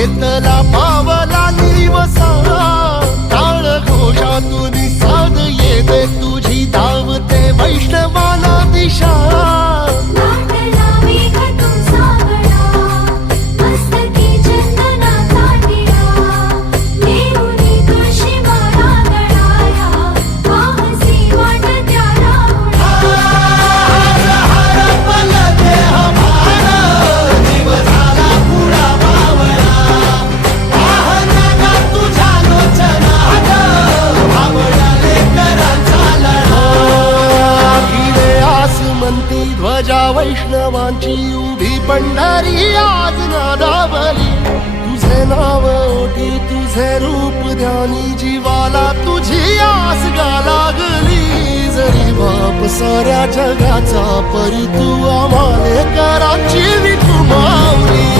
घेतला पावला निवसा टाळ घोषातून साध येते तुझी धावते वैष्णवाला दिशा ध्वजा वैष्णवांची उभी पंढरी आज नादावली तुझे नाव ओठी तुझे रूप ध्यानी जीवाला तुझी आस गा लागली जरी बाप साऱ्या जगाचा परी तू आम्हाले कराची विठू माऊली